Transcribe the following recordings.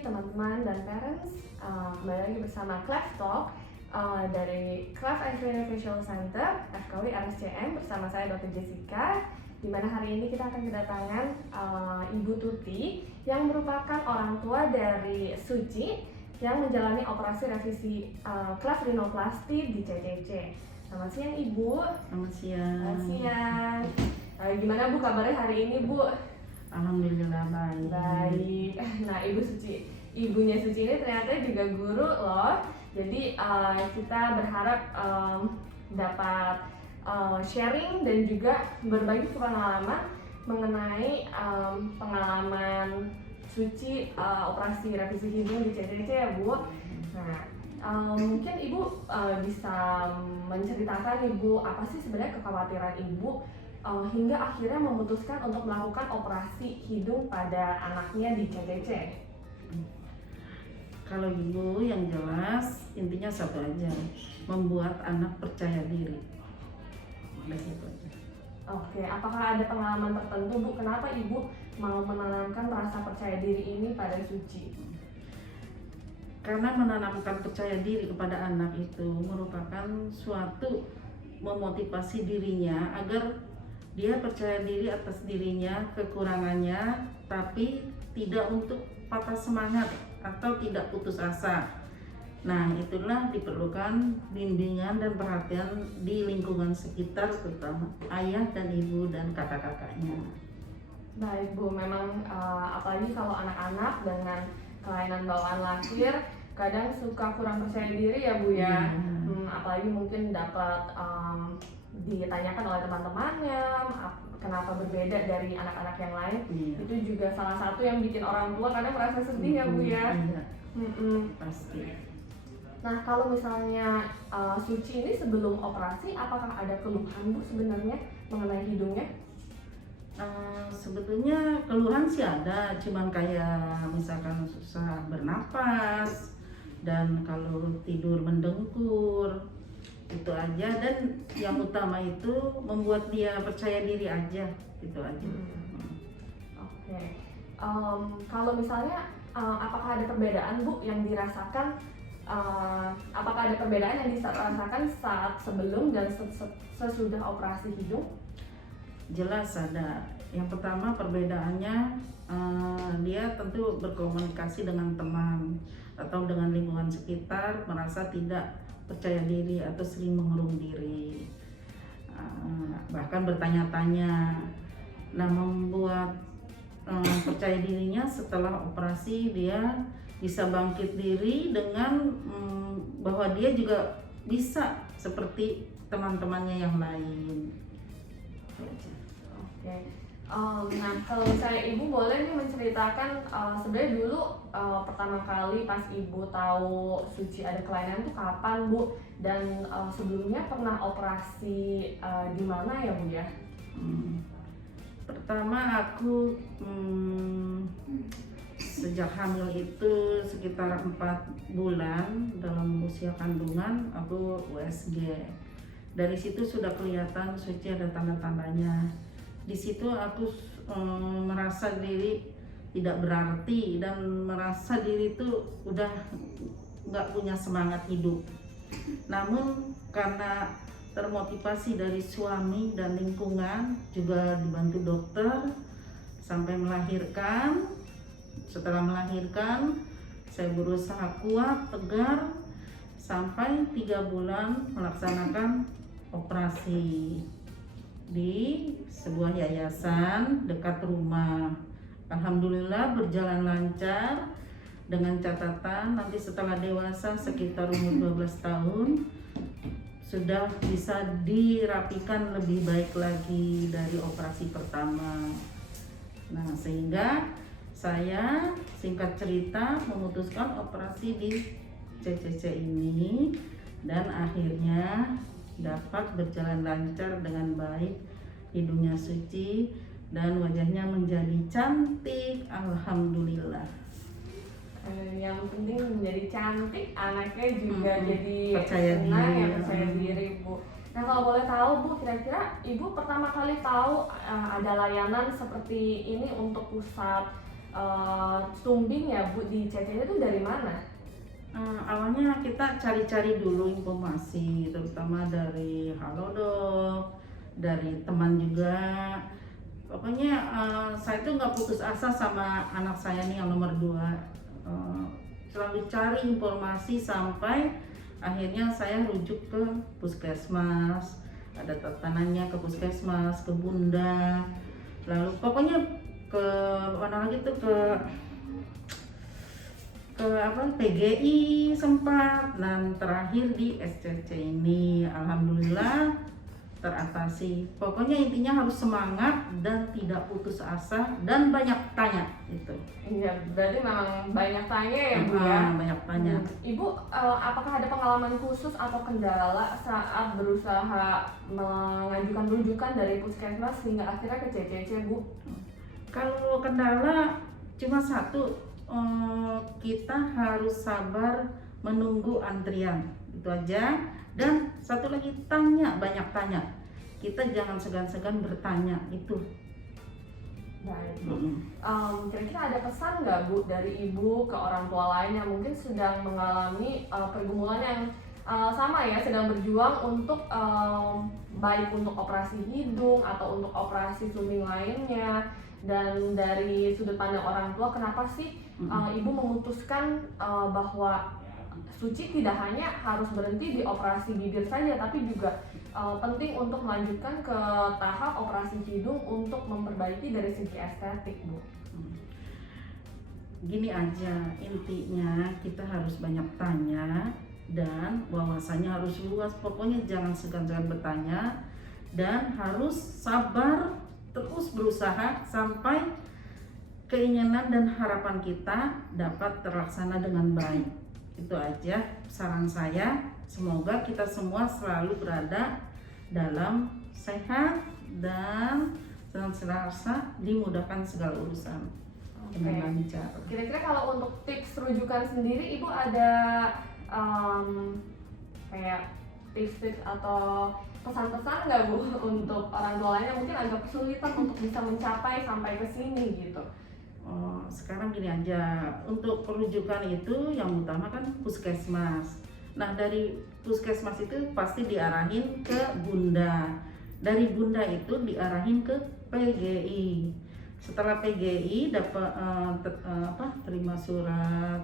teman-teman dan parents, kembali lagi bersama Clef Talk dari Clef and Craniofacial Center FKW RSCM bersama saya Dr. Jessica. Di mana hari ini kita akan kedatangan Ibu Tuti yang merupakan orang tua dari Suci yang menjalani operasi revisi cleft rhinoplasty di CCC. Selamat siang Ibu. Selamat siang. Selamat siang. Gimana Bu kabarnya hari ini Bu? Alhamdulillah baik. Baik. Nah ibunya Suci ini ternyata juga guru loh. Jadi kita berharap dapat sharing dan juga berbagi pengalaman mengenai pengalaman Suci operasi revisi hidung di CCC ya Bu. Nah mungkin Ibu bisa menceritakan Ibu apa sih sebenarnya kekhawatiran Ibu hingga akhirnya memutuskan untuk melakukan operasi hidung pada anaknya di CCC. Kalau ibu yang jelas intinya satu aja, membuat anak percaya diri. Udah gitu aja. Oke, apakah ada pengalaman tertentu Bu kenapa Ibu mau menanamkan rasa percaya diri ini pada Suci? Karena menanamkan percaya diri kepada anak itu merupakan suatu memotivasi dirinya agar dia percaya diri atas dirinya, kekurangannya, tapi tidak untuk patah semangat atau tidak putus asa. Nah, itulah diperlukan bimbingan dan perhatian di lingkungan sekitar, terutama ayah dan ibu dan kakak-kakaknya. Baik Bu, memang apalagi kalau anak-anak dengan kelainan bawaan lahir kadang suka kurang percaya diri ya Bu ya. Apalagi mungkin dapat ditanyakan oleh teman-temannya kenapa berbeda dari anak-anak yang lain. Itu juga salah satu yang bikin orang tua kadang merasa sedih ya Bu ya. Pasti. Nah kalau misalnya Suci ini sebelum operasi apakah ada keluhan Bu sebenarnya mengenai hidungnya? Sebetulnya keluhan sih ada, cuman kayak misalkan susah bernapas dan kalau tidur mendengkur, itu aja. Dan yang utama itu membuat dia percaya diri aja, itu aja. Oke. Kalau misalnya apakah ada perbedaan Bu yang dirasakan? Apakah ada perbedaan yang dirasakan saat sebelum dan sesudah operasi hidung? Jelas ada. Yang pertama perbedaannya dia tentu berkomunikasi dengan teman atau dengan lingkungan sekitar merasa tidak percaya diri atau sering mengurung diri, bahkan bertanya-tanya. Nah, membuat percaya dirinya setelah operasi dia bisa bangkit diri dengan bahwa dia juga bisa seperti teman-temannya yang lain. Oke. Nah kalau misalnya Ibu boleh nih menceritakan sebenarnya dulu pertama kali pas Ibu tahu Suci ada kelainan itu kapan Bu? Dan sebelumnya pernah operasi di mana ya Bu ya? Pertama aku sejak hamil itu sekitar 4 bulan dalam usia kandungan aku USG. Dari situ sudah kelihatan Suci ada tanda-tandanya. Di situ aku merasa diri tidak berarti dan merasa diri itu udah nggak punya semangat hidup. Namun karena termotivasi dari suami dan lingkungan juga dibantu dokter sampai melahirkan. Setelah melahirkan saya berusaha kuat, tegar sampai 3 bulan melaksanakan operasi di sebuah yayasan dekat rumah. Alhamdulillah berjalan lancar dengan catatan nanti setelah dewasa sekitar umur 12 tahun sudah bisa dirapikan lebih baik lagi dari operasi pertama. Nah, sehingga saya singkat cerita memutuskan operasi di CCC ini dan akhirnya dapat berjalan lancar dengan baik. Hidungnya Suci dan wajahnya menjadi cantik, alhamdulillah. Yang penting menjadi cantik, anaknya juga jadi percaya senang diri, ya, percaya diri Bu. Nah kalau boleh tahu Bu, kira-kira Ibu pertama kali tahu ada layanan seperti ini untuk pusat sumbing ya Bu di CCC itu dari mana? Awalnya kita cari-cari dulu informasi, terutama dari Halodoc, dari teman juga. Pokoknya saya tuh nggak putus asa sama anak saya nih yang nomor 2. Selalu cari informasi sampai akhirnya saya rujuk ke puskesmas. Ada tetananya ke puskesmas, ke Bunda, lalu pokoknya ke mana lagi tuh, ke apa PGI sempat, dan terakhir di SCC ini alhamdulillah teratasi. Pokoknya intinya harus semangat dan tidak putus asa dan banyak tanya itu. Iya, berarti memang banyak tanya ya Bu ya. Banyak tanya. Ibu, apakah ada pengalaman khusus atau kendala saat berusaha mengajukan rujukan dari puskesmas hingga akhirnya ke CCC Bu? Kalau kendala cuma satu, kita harus sabar menunggu antrian, itu aja. Dan satu lagi, banyak tanya, kita jangan segan-segan bertanya itu. Baik Bu. Kira-kira ada pesan nggak Bu dari Ibu ke orang tua lain yang mungkin sedang mengalami pergumulan yang sama ya, sedang berjuang untuk baik untuk operasi hidung atau untuk operasi sumbing lainnya, dan dari sudut pandang orang tua, kenapa sih Ibu memutuskan bahwa Suci tidak hanya harus berhenti di operasi bibir saja, tapi juga penting untuk melanjutkan ke tahap operasi hidung untuk memperbaiki dari segi estetik Bu? Gini aja, intinya kita harus banyak tanya dan wawasannya harus luas. Pokoknya jangan segan-segan bertanya dan harus sabar, terus berusaha sampai keinginan dan harapan kita dapat terlaksana dengan baik. Itu aja saran saya. Semoga kita semua selalu berada dalam sehat dan senantiasa dimudahkan segala urusan dengan lancar. Kira-kira kalau untuk tips rujukan sendiri, Ibu ada kayak tips-tips atau pesan-pesan nggak Bu untuk orang tua lainnya mungkin agak kesulitan untuk bisa mencapai sampai ke sini gitu? Sekarang gini aja, untuk perujukan itu yang utama kan puskesmas. Nah, dari puskesmas itu pasti diarahin ke Bunda. Dari Bunda itu diarahin ke PGI. Setelah PGI dapat terima surat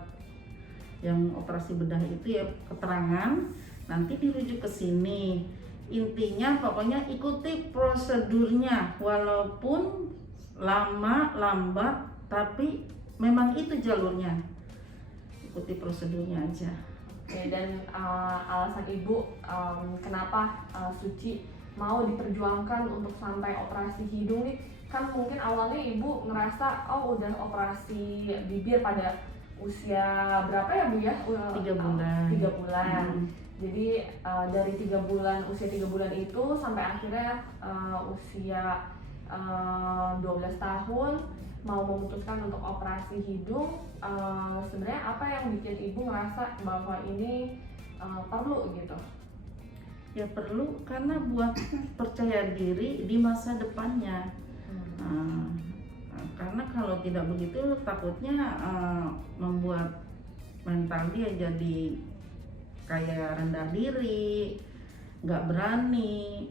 yang operasi bedah itu ya, keterangan, nanti dirujuk ke sini. Intinya pokoknya ikuti prosedurnya, walaupun lama lambat, tapi memang itu jalurnya, ikuti prosedurnya aja. Oke, dan alasan Ibu kenapa Suci mau diperjuangkan untuk sampai operasi hidung nih, kan mungkin awalnya Ibu ngerasa udah operasi bibir pada usia berapa ya Bu ya? 3 bulan. 3 bulan. Jadi dari 3 bulan, usia 3 bulan itu sampai akhirnya usia 12 tahun mau memutuskan untuk operasi hidung, sebenarnya apa yang bikin Ibu ngerasa bahwa ini perlu gitu? Ya perlu karena buat percaya diri di masa depannya. Karena kalau tidak begitu takutnya membuat mental dia jadi kayak rendah diri, nggak berani.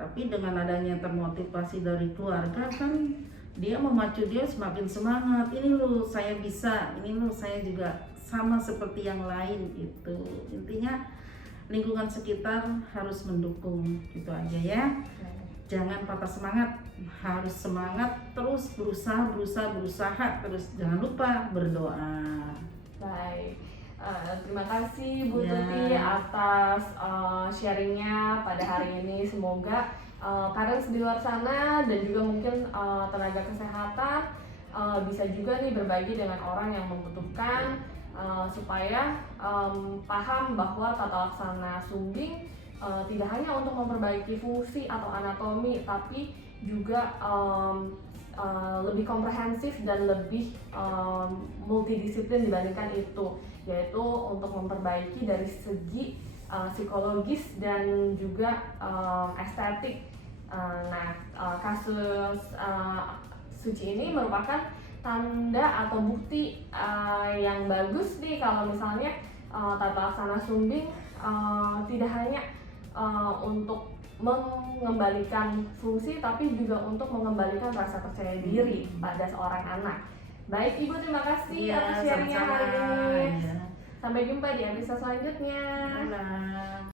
Tapi dengan adanya termotivasi dari keluarga kan, dia memacu dia semakin semangat. Ini loh saya bisa, ini loh saya juga sama seperti yang lain itu. Intinya lingkungan sekitar harus mendukung, gitu aja ya. Jangan patah semangat, harus semangat terus, berusaha terus, jangan lupa berdoa. Baik, terima kasih Bu Tuti atas sharingnya pada hari ini. Semoga parents di luar sana dan juga mungkin tenaga kesehatan bisa juga nih berbagi dengan orang yang membutuhkan, supaya paham bahwa tata laksana sumbing tidak hanya untuk memperbaiki fungsi atau anatomi, tapi juga lebih komprehensif dan lebih multidisiplin dibandingkan itu, yaitu untuk memperbaiki dari segi psikologis dan juga estetik. Kasus Suci ini merupakan tanda atau bukti yang bagus nih kalau misalnya tata laksana sumbing tidak hanya untuk mengembalikan fungsi tapi juga untuk mengembalikan rasa percaya diri pada seorang anak. Baik Ibu, terima kasih atas sharingnya hari ini. Sampai jumpa di episode selanjutnya. Sama-sama.